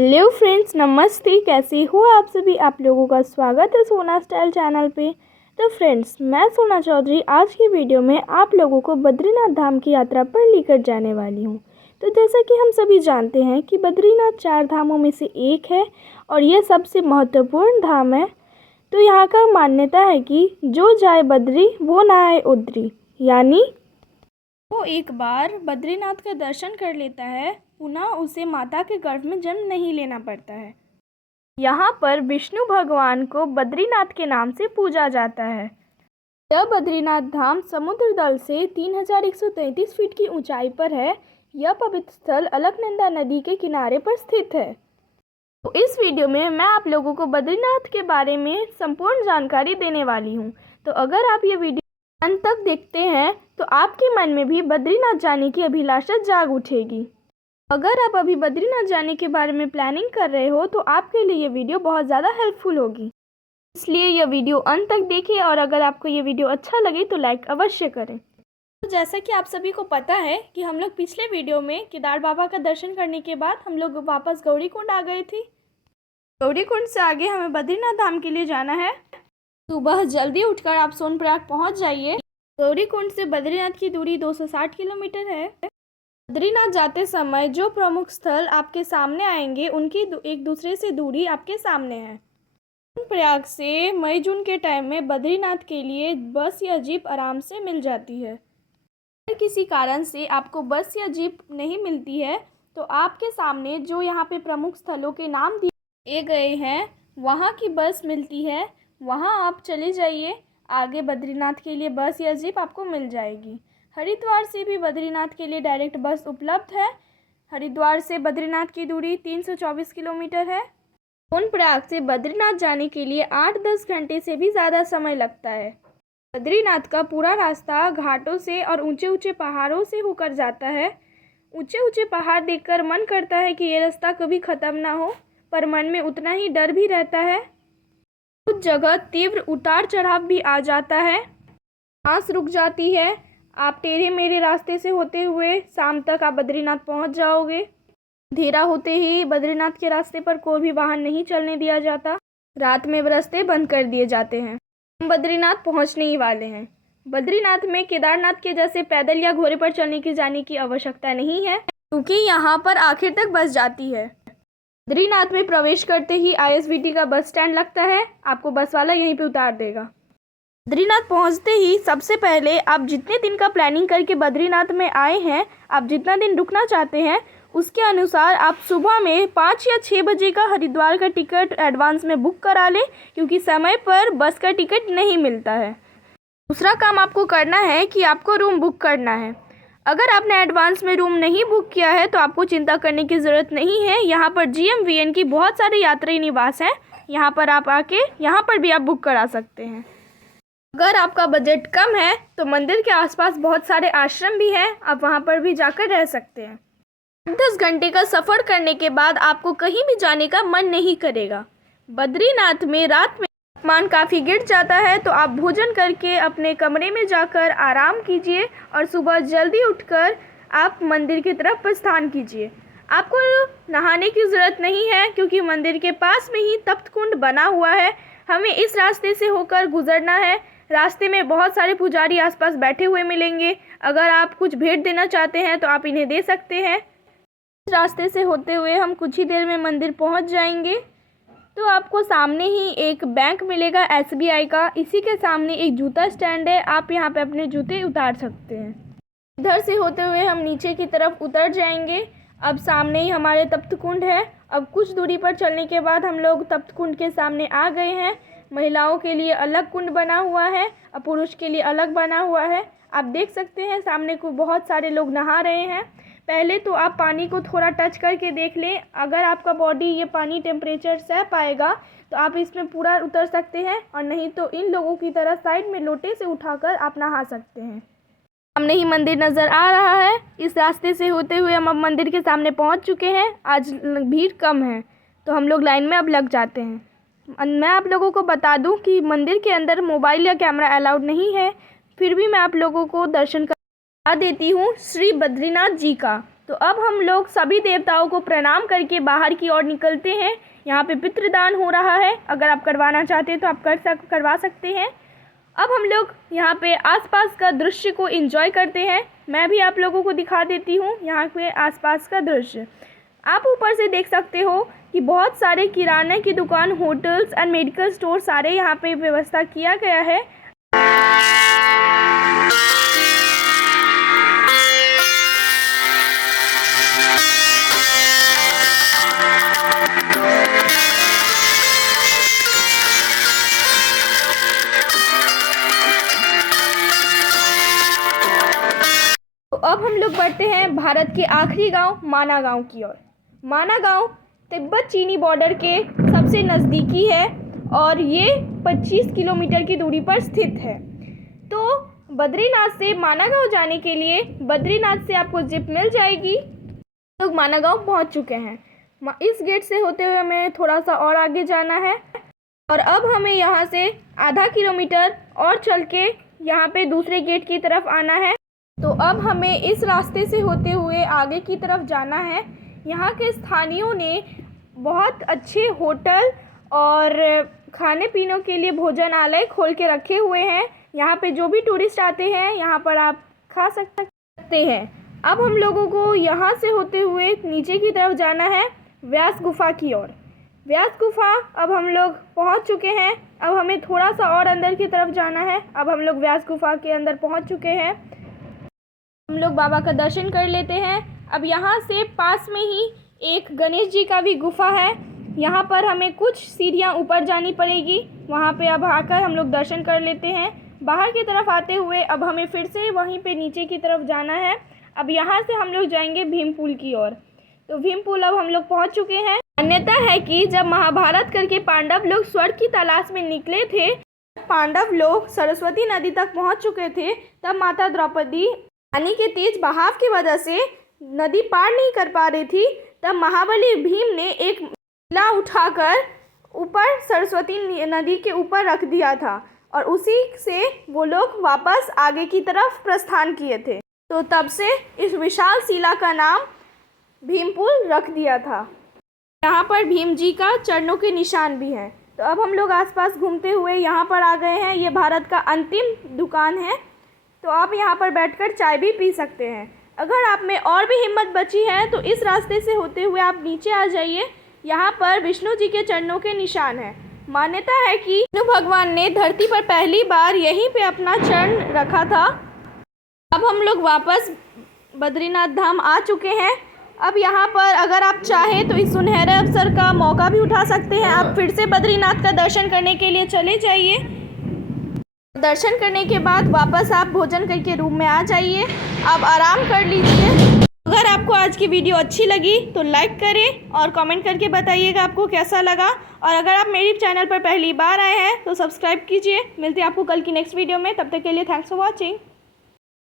Hello friends, नमस्ते। कैसे हो आप सभी। आप लोगों का स्वागत है सोना स्टाइल चैनल पे। तो फ्रेंड्स, मैं सोना चौधरी आज की वीडियो में आप लोगों को बद्रीनाथ धाम की यात्रा पर लेकर जाने वाली हूँ। तो जैसा कि हम सभी जानते हैं कि बद्रीनाथ 4 धामों में से एक है और यह सबसे महत्वपूर्ण धाम है। तो यहाँ का मान्यता है कि जो जाए बद्री वो ना आए उद्री, यानी वो एक बार बद्रीनाथ का दर्शन कर लेता है, पुनः उसे माता के गर्भ में जन्म नहीं लेना पड़ता है। यहाँ पर विष्णु भगवान को बद्रीनाथ के नाम से पूजा जाता है। यह बद्रीनाथ धाम समुद्र तल से 3133 फीट की ऊंचाई पर है। यह पवित्र स्थल अलकनंदा नदी के किनारे पर स्थित है। तो इस वीडियो में मैं आप लोगों को बद्रीनाथ के बारे में संपूर्ण जानकारी देने वाली हूँ। तो अगर आप ये वीडियो अंत तक देखते हैं तो आपके मन में भी बद्रीनाथ जाने की अभिलाषा जाग उठेगी। अगर आप अभी बद्रीनाथ जाने के बारे में प्लानिंग कर रहे हो तो आपके लिए ये वीडियो बहुत ज़्यादा हेल्पफुल होगी, इसलिए यह वीडियो अंत तक देखें। और अगर आपको ये वीडियो अच्छा लगे तो लाइक अवश्य करें। तो जैसा कि आप सभी को पता है कि हम लोग पिछले वीडियो में केदार बाबा का दर्शन करने के बाद हम लोग वापस गौरीकुंड आ गए थे। गौरीकुंड से आगे हमें बद्रीनाथ धाम के लिए जाना है। सुबह जल्दी उठकर आप सोनप्रयाग पहुंच जाइए। गौरीकुंड से बद्रीनाथ की दूरी 260 किलोमीटर है। बद्रीनाथ जाते समय जो प्रमुख स्थल आपके सामने आएंगे उनकी एक दूसरे से दूरी आपके सामने है। सोनप्रयाग से मई जून के टाइम में बद्रीनाथ के लिए बस या जीप आराम से मिल जाती है। अगर किसी कारण से आपको बस या जीप नहीं मिलती है तो आपके सामने जो यहाँ पे प्रमुख स्थलों के नाम दिए गए हैं वहाँ की बस मिलती है, वहाँ आप चले जाइए। आगे बद्रीनाथ के लिए बस या जीप आपको मिल जाएगी। हरिद्वार से भी बद्रीनाथ के लिए डायरेक्ट बस उपलब्ध है। हरिद्वार से बद्रीनाथ की दूरी 324 किलोमीटर है। सोनप्रयाग से बद्रीनाथ जाने के लिए 8-10 घंटे से भी ज़्यादा समय लगता है। बद्रीनाथ का पूरा रास्ता घाटों से और ऊंचे ऊंचे पहाड़ों से होकर जाता है। ऊंचे ऊंचे पहाड़ देखकर मन करता है कि ये रास्ता कभी ख़त्म ना हो, पर मन में उतना ही डर भी रहता है। कुछ जगह तीव्र उतार चढ़ाव भी आ जाता है, सांस रुक जाती है। आप टेढ़े मेढ़े रास्ते से होते हुए शाम तक आप बद्रीनाथ पहुंच जाओगे। अंधेरा होते ही बद्रीनाथ के रास्ते पर कोई भी वाहन नहीं चलने दिया जाता। रात में रास्ते बंद कर दिए जाते हैं। हम बद्रीनाथ पहुंचने ही वाले हैं। बद्रीनाथ में केदारनाथ के जैसे पैदल या घोड़े पर चलने की जाने की आवश्यकता नहीं है, क्योंकि यहाँ पर आखिर तक बस जाती है। बद्रीनाथ में प्रवेश करते ही ISBT का बस स्टैंड लगता है, आपको बस वाला यहीं पे उतार देगा। बद्रीनाथ पहुंचते ही सबसे पहले आप जितने दिन का प्लानिंग करके बद्रीनाथ में आए हैं, आप जितना दिन रुकना चाहते हैं उसके अनुसार आप सुबह में 5 या 6 बजे का हरिद्वार का टिकट एडवांस में बुक करा लें, क्योंकि समय पर बस का टिकट नहीं मिलता है। दूसरा काम आपको करना है कि आपको रूम बुक करना है। अगर आपने एडवांस में रूम नहीं बुक किया है तो आपको चिंता करने की ज़रूरत नहीं है। यहाँ पर GMVN की बहुत सारे यात्री निवास हैं, यहाँ पर आप आके यहाँ पर भी आप बुक करा सकते हैं। अगर आपका बजट कम है तो मंदिर के आसपास बहुत सारे आश्रम भी हैं, आप वहाँ पर भी जाकर रह सकते हैं। 10 घंटे का सफ़र करने के बाद आपको कहीं भी जाने का मन नहीं करेगा। बद्रीनाथ में रात में तापमान काफ़ी गिर जाता है, तो आप भोजन करके अपने कमरे में जाकर आराम कीजिए और सुबह जल्दी उठकर आप मंदिर की तरफ प्रस्थान कीजिए। आपको नहाने की ज़रूरत नहीं है, क्योंकि मंदिर के पास में ही तप्त कुंड बना हुआ है। हमें इस रास्ते से होकर गुजरना है। रास्ते में बहुत सारे पुजारी आसपास बैठे हुए मिलेंगे। अगर आप कुछ भेंट देना चाहते हैं तो आप इन्हें दे सकते हैं। इस रास्ते से होते हुए हम कुछ ही देर में मंदिर पहुंच जाएंगे। तो आपको सामने ही एक बैंक मिलेगा SBI का। इसी के सामने एक जूता स्टैंड है, आप यहां पे अपने जूते उतार सकते हैं। इधर से होते हुए हम नीचे की तरफ उतर जाएंगे। अब सामने ही हमारे तप्त कुंड है। अब कुछ दूरी पर चलने के बाद हम लोग तप्त कुंड के सामने आ गए हैं। महिलाओं के लिए अलग कुंड बना हुआ है और पुरुष के लिए अलग बना हुआ है। आप देख सकते हैं सामने को बहुत सारे लोग नहा रहे हैं। पहले तो आप पानी को थोड़ा टच करके देख लें। अगर आपका बॉडी ये पानी टेम्परेचर सह पाएगा तो आप इसमें पूरा उतर सकते हैं, और नहीं तो इन लोगों की तरह साइड में लोटे से उठाकर आप नहा सकते हैं। सामने ही मंदिर नज़र आ रहा है। इस रास्ते से होते हुए हम अब मंदिर के सामने पहुंच चुके हैं। आज भीड़ कम है तो हम लोग लाइन में अब लग जाते हैं। मैं आप लोगों को बता दूं कि मंदिर के अंदर मोबाइल या कैमरा अलाउड नहीं है, फिर भी मैं आप लोगों को दर्शन करा देती हूँ श्री बद्रीनाथ जी का। तो अब हम लोग सभी देवताओं को प्रणाम करके बाहर की ओर निकलते हैं। यहाँ पे पितृदान हो रहा है, अगर आप करवाना चाहते हैं तो आप करवा सकते हैं। अब हम लोग यहाँ पे आसपास का दृश्य को एंजॉय करते हैं। मैं भी आप लोगों को दिखा देती हूँ यहाँ पे आसपास का दृश्य। आप ऊपर से देख सकते हो कि बहुत सारे किराने की दुकान, होटल्स एंड मेडिकल स्टोर सारे यहाँ पे व्यवस्था किया गया है। तो अब हम लोग बढ़ते हैं भारत के आखिरी गांव माना गांव की ओर। माना गांव तिब्बत चीनी बॉर्डर के सबसे नज़दीकी है और ये 25 किलोमीटर की दूरी पर स्थित है। तो बद्रीनाथ से माना गांव जाने के लिए बद्रीनाथ से आपको जिप मिल जाएगी। लोग माना गांव पहुंच चुके हैं। इस गेट से होते हुए हमें थोड़ा सा और आगे जाना है और अब हमें यहाँ से आधा किलोमीटर और चल के यहाँ पे दूसरे गेट की तरफ आना है। तो अब हमें इस रास्ते से होते हुए आगे की तरफ जाना है। यहाँ के स्थानियों ने बहुत अच्छे होटल और खाने पीने के लिए भोजनालय खोल के रखे हुए हैं। यहाँ पे जो भी टूरिस्ट आते हैं यहाँ पर आप खा सकते हैं। अब हम लोगों को यहाँ से होते हुए नीचे की तरफ जाना है व्यास गुफा की ओर। व्यास गुफा अब हम लोग पहुँच चुके हैं। अब हमें थोड़ा सा और अंदर की तरफ जाना है। अब हम लोग व्यास गुफा के अंदर पहुँच चुके हैं। हम लोग बाबा का दर्शन कर लेते हैं। अब यहाँ से पास में ही एक गणेश जी का भी गुफा है। यहाँ पर हमें कुछ सीढ़ियाँ ऊपर जानी पड़ेगी। वहाँ पे अब आकर हम लोग दर्शन कर लेते हैं। बाहर की तरफ आते हुए अब हमें फिर से वहीं पे नीचे की तरफ जाना है। अब यहाँ से हम लोग जाएंगे भीम पुल की ओर। तो भीम पुल अब हम लोग पहुँच चुके हैं। मान्यता है कि जब महाभारत करके पांडव लोग स्वर्ग की तलाश में निकले थे, पांडव लोग सरस्वती नदी तक पहुँच चुके थे, तब माता द्रौपदी पानी के तेज बहाव की वजह से नदी पार नहीं कर पा रही थी। तब महाबली भीम ने एक किला उठाकर ऊपर सरस्वती नदी के ऊपर रख दिया था और उसी से वो लोग वापस आगे की तरफ प्रस्थान किए थे। तो तब से इस विशाल शिला का नाम भीम पुल रख दिया था। यहाँ पर भीम जी का चरणों के निशान भी हैं। तो अब हम लोग आसपास घूमते हुए यहाँ पर आ गए हैं। ये भारत का अंतिम दुकान है, तो आप यहाँ पर बैठकर चाय भी पी सकते हैं। अगर आप में और भी हिम्मत बची है तो इस रास्ते से होते हुए आप नीचे आ जाइए। यहाँ पर विष्णु जी के चरणों के निशान हैं। मान्यता है कि विष्णु भगवान ने धरती पर पहली बार यहीं पे अपना चरण रखा था। अब हम लोग वापस बद्रीनाथ धाम आ चुके हैं। अब यहाँ पर अगर आप चाहें तो इस सुनहरे अवसर का मौका भी उठा सकते हैं। आप फिर से बद्रीनाथ का दर्शन करने के लिए चले जाइए। दर्शन करने के बाद वापस आप भोजन करके रूम में आ जाइए। आप आराम कर लीजिए। अगर आपको आज की वीडियो अच्छी लगी तो लाइक करें और कमेंट करके बताइएगा आपको कैसा लगा। और अगर आप मेरे चैनल पर पहली बार आए हैं तो सब्सक्राइब कीजिए। मिलते हैं आपको कल की नेक्स्ट वीडियो में। तब तक के लिए थैंक्स फॉर वॉचिंग।